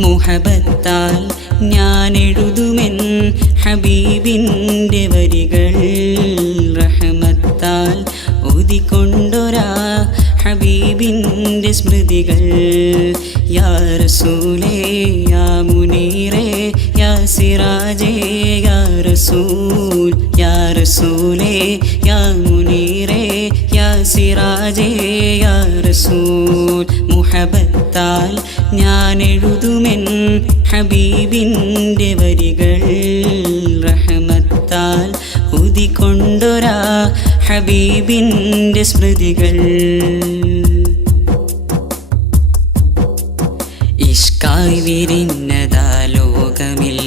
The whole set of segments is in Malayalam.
മുഹബത്താൽ ഞാൻ എഴുതുമെൻ ഹബീബിൻ്റെ വരികൾ റഹ്മത്താൽ ഓതിക്കൊണ്ടൊരാ ഹബീബിൻ്റെ സ്മൃതികൾ യാ റസൂലേ യാ മുനീറേ യാ സിറാജേ യാ റസൂൽ യാ റസൂലേ യാ മുനീറേ യാ സിറാജേ യാ റസൂൽ മുഹബത്താൽ ഞാൻ എഴുതുമെൻ ഹബീബിൻ്റെ വരികൾ റഹ്മത്താൽ ഊതിക്കൊണ്ടൊരാ ഹബീബിൻ്റെ സ്മൃതികൾ ഇഷ്കായി വിരിഞ്ഞതാ ലോകമിൽ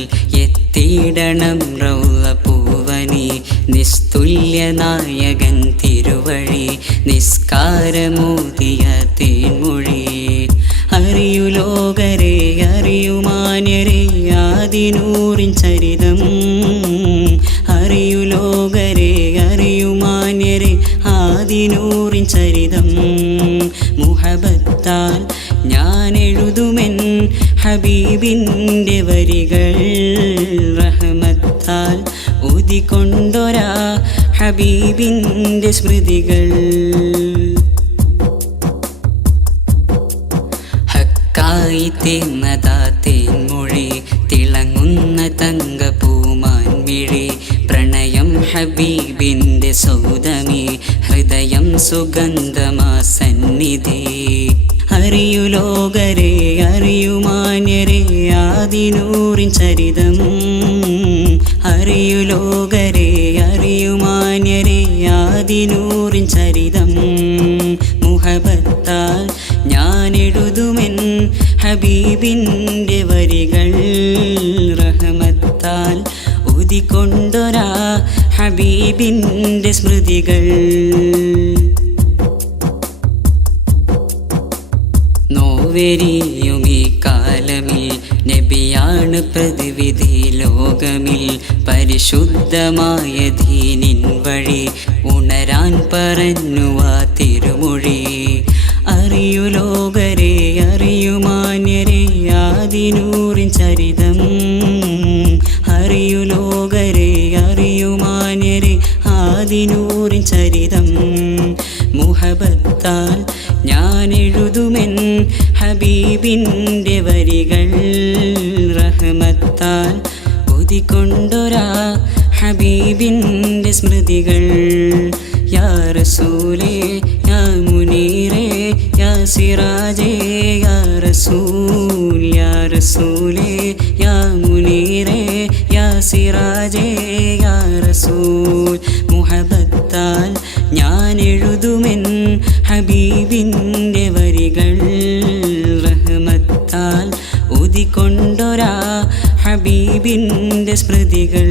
എത്തിയിടണം റൗള പൂവനി നിസ്തുല്യ നായകൻ തിരുവഴി നിസ്കാരമോദിയ തേൻമൊഴി അറിയു ലോകരെ അറിയു മാന്യരെ ആദിനൂറിൻ ചരിതം അറിയു ലോകരെ അറിയു മാന്യരെ ആദിനൂറിൻ ചരിതം മുഹബത്താൽ ഞാൻ എഴുതുമെൻ ഹബീബിൻ്റെ വരികൾ റഹ്മത്താൽ ഊതിക്കൊണ്ടൊരാ ഹബീബിൻ്റെ സ്മൃതികൾ ഹക്കായി തീർന്നതാ തേൻമൊഴി തിളങ്ങുന്ന തങ്കപ്പൂമാൻമിഴി പ്രണയം ഹബീബിൻ്റെ സൗദമി ഹൃദയം സുഗന്ധമാ സന്നിധി അറിയു ലോകരെ അറിയു മാന്യരെ ആദിനൂറിൻ ചരിതം അറിയു ലോകരെ അറിയു മാന്യരെ ആദിനൂറിൻ ചരിതം മുഹബത്താൽ ഞാൻ എഴുതുമെൻ ഹബീബിൻ്റെ വരികൾ റഹ്മത്താൽ ഊതിക്കൊണ്ടൊരാ ഹബീബിൻ്റെ സ്മൃതികൾ നോവെരിയും ഈ കാലമിൽ നബിയാണ് പ്രതിവിധി ലോകമിൽ പരിശുദ്ധമായ ദീനിൻ വഴി ഉണരാൻ പറഞ്ഞു ആ തിരുമൊഴി അറിയു ലോകരെ അറിയു മാന്യരെ ആദിനൂറിൻ ചരിതം അറിയു ലോകരെ അറിയു മാന്യരെ ആദിനൂറിൻ ചരിതം മുഹബത്താൽ ഞാൻ എഴുതുമെൻ ഹബീബിൻ്റെ വരികൾ റഹ്മത്താൽ ഊതിക്കൊണ്ടൊരാ ഹബീബിൻ്റെ സ്മൃതികൾ യാ റസൂലേ യാ മുനീറേ യാ സിറാജേ യാ റസൂൽ യാ റസൂലേ യാ മുനീറേ യാ സിറാജേ യാ റസൂൽ മുഹബത്താൽ ഞാൻ എഴുതുമെൻ ഹബീബിൻ്റെ വരികൾ റഹ്മത്താൽ ഊതിക്കൊണ്ടൊരാ ഹബീബിൻ്റെ സ്മൃതികൾ